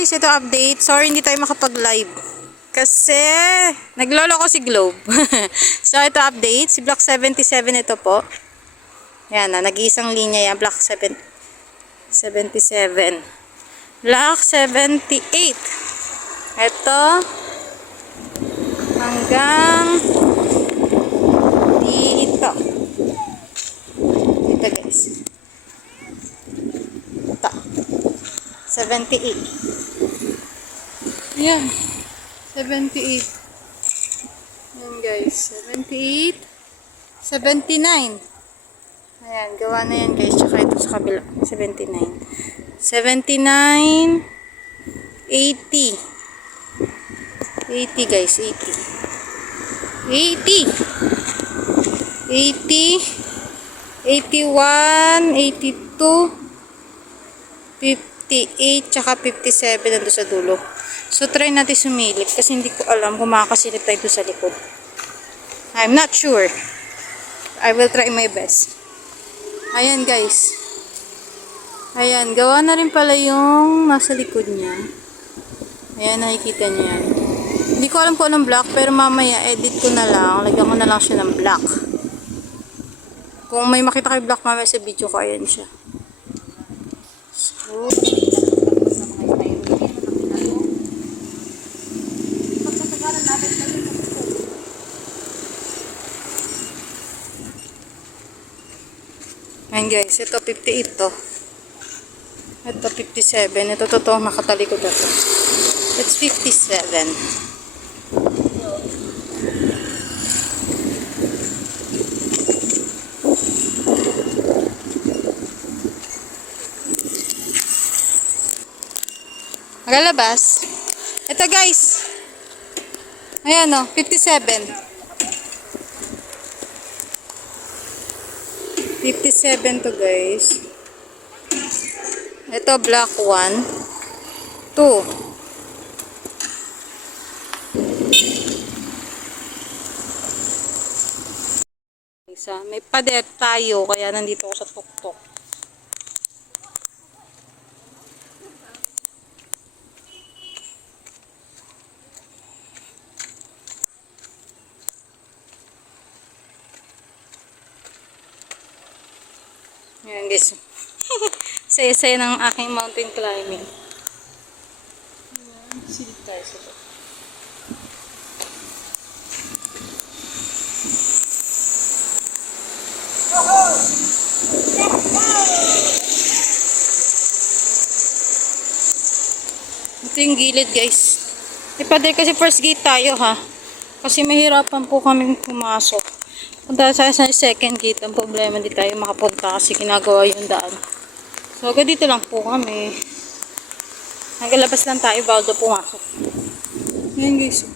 Guys, ito update. Sorry hindi tayo makapag-live. Kasi naglolo ko si Globe. So ito update. Si Block 77 ito po. Yan na, nag-iisang linya yan. Block 77. Block 78. Ito. Hanggang dito. Dito guys. Ito. 78. Ayan. 78. Ayan guys. 78. 79. Ayan. Gawa na yan guys. Tsaka ito sa kabila. 79. 79. 80. 80 guys. 80. 80. 80. 81. 82. 58, tsaka 57 nandun sa dulo. So, try natin sumilip kasi hindi ko alam kung makakasilip tayo sa likod. I'm not sure. I will try my best. Ayan, guys. Ayan, gawa na rin pala yung nasa likod niya. Ayan, nakikita niya yan. Hindi ko alam kung anong black, pero mamaya edit ko na lang. Lagyan ko na lang siya ng black. Kung may makita kayo black mamaya sa video ko, ayan siya. So, ayan guys, ito 58 to. Ito 57. Ito totoo nakatalikod na to. It's 57. Magalabas. Ito guys. Ayan o, 57. 57 to guys. Ito black 1. 2. Isa, may pader tayo kaya nandito ako sa tuktok. Ayan guys. Saya-saya ng aking mountain climbing. Ayan, silip tayo sa ito. Ito yung gilid guys. Ipader kasi first gate tayo ha. Kasi mahirapan po kami pumasok. Punta tayo sa second gate, ang problema di tayo makapunta kasi ginagawa yung daan. So, agad dito lang po kami. Nagalabas lang tayo bago pumasok. Ayan guys.